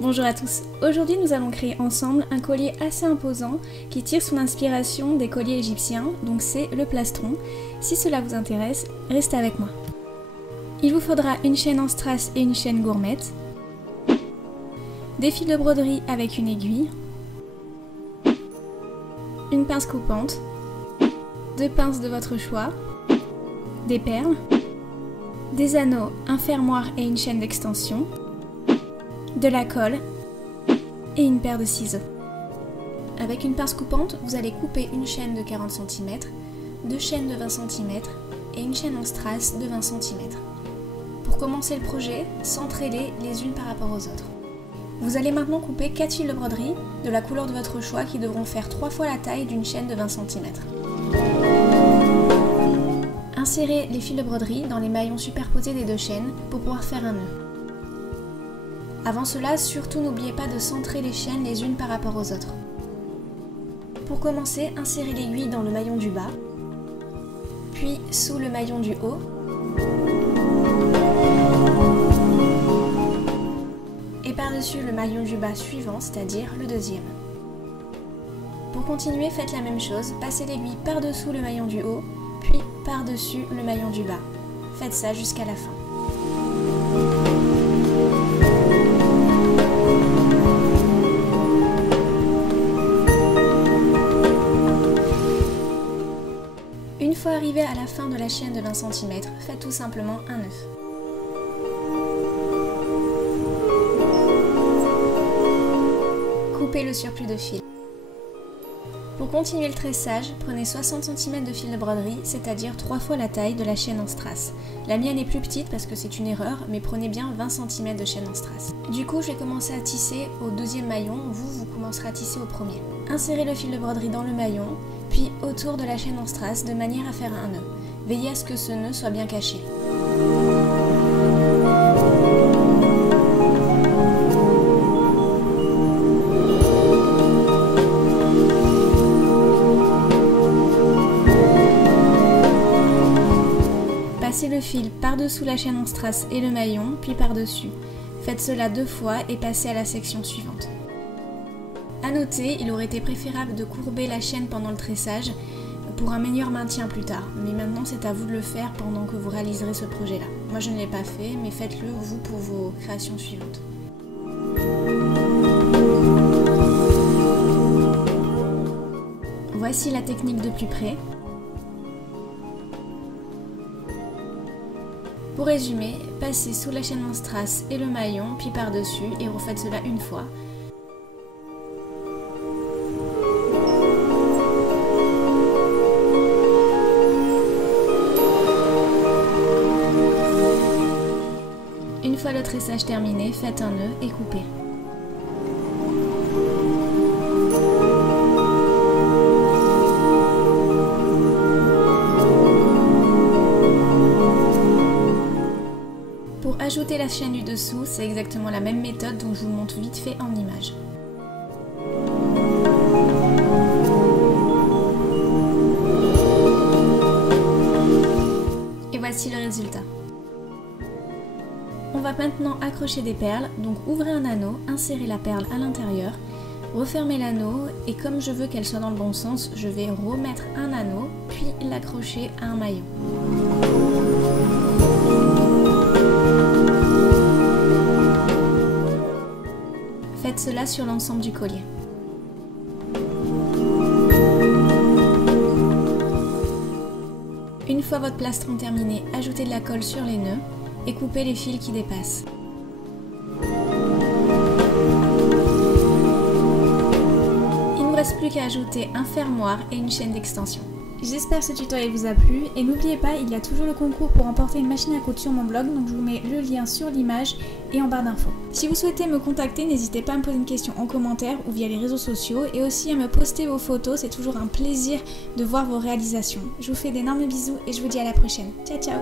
Bonjour à tous, aujourd'hui nous allons créer ensemble un collier assez imposant qui tire son inspiration des colliers égyptiens, donc c'est le plastron. Si cela vous intéresse, restez avec moi. Il vous faudra une chaîne en strass et une chaîne gourmette, des fils de broderie avec une aiguille, une pince coupante, deux pinces de votre choix, des perles, des anneaux, un fermoir et une chaîne d'extension, de la colle et une paire de ciseaux. Avec une pince coupante, vous allez couper une chaîne de 40 cm, deux chaînes de 20 cm et une chaîne en strass de 20 cm. Pour commencer le projet, centrez-les les unes par rapport aux autres. Vous allez maintenant couper 4 fils de broderie de la couleur de votre choix qui devront faire 3 fois la taille d'une chaîne de 20 cm. Insérez les fils de broderie dans les maillons superposés des deux chaînes pour pouvoir faire un nœud. Avant cela, surtout n'oubliez pas de centrer les chaînes les unes par rapport aux autres. Pour commencer, insérez l'aiguille dans le maillon du bas, puis sous le maillon du haut, et par-dessus le maillon du bas suivant, c'est-à-dire le deuxième. Pour continuer, faites la même chose, passez l'aiguille par-dessous le maillon du haut, puis par-dessus le maillon du bas. Faites ça jusqu'à la fin. Une fois arrivé à la fin de la chaîne de 20 cm, faites tout simplement un nœud. Coupez le surplus de fil. Pour continuer le tressage, prenez 60 cm de fil de broderie, c'est-à-dire 3 fois la taille de la chaîne en strass. La mienne est plus petite parce que c'est une erreur, mais prenez bien 20 cm de chaîne en strass. Du coup, je vais commencer à tisser au deuxième maillon, vous commencerez à tisser au premier. Insérez le fil de broderie dans le maillon, puis autour de la chaîne en strass de manière à faire un nœud. Veillez à ce que ce nœud soit bien caché. Passez le fil par-dessous la chaîne en strass et le maillon, puis par-dessus. Faites cela 2 fois et passez à la section suivante. A noter, il aurait été préférable de courber la chaîne pendant le tressage pour un meilleur maintien plus tard. Mais maintenant, c'est à vous de le faire pendant que vous réaliserez ce projet-là. Moi, je ne l'ai pas fait, mais faites-le vous pour vos créations suivantes. Voici la technique de plus près. Pour résumer, passez sous la chaîne en strass et le maillon, puis par-dessus, et refaites cela une fois. Une fois le tressage terminé, faites un nœud et coupez. Pour ajouter la chaîne du dessous, c'est exactement la même méthode dont je vous montre vite fait en image. Et voici le résultat. On va maintenant accrocher des perles, donc ouvrez un anneau, insérez la perle à l'intérieur, refermez l'anneau et comme je veux qu'elle soit dans le bon sens, je vais remettre un anneau, puis l'accrocher à un maillon. Faites cela sur l'ensemble du collier. Une fois votre plastron terminé, ajoutez de la colle sur les nœuds et coupez les fils qui dépassent. Il ne vous reste plus qu'à ajouter un fermoir et une chaîne d'extension. J'espère que ce tutoriel vous a plu et n'oubliez pas, il y a toujours le concours pour remporter une machine à coudre sur mon blog, donc je vous mets le lien sur l'image et en barre d'infos. Si vous souhaitez me contacter, n'hésitez pas à me poser une question en commentaire ou via les réseaux sociaux et aussi à me poster vos photos, c'est toujours un plaisir de voir vos réalisations. Je vous fais d'énormes bisous et je vous dis à la prochaine. Ciao ciao!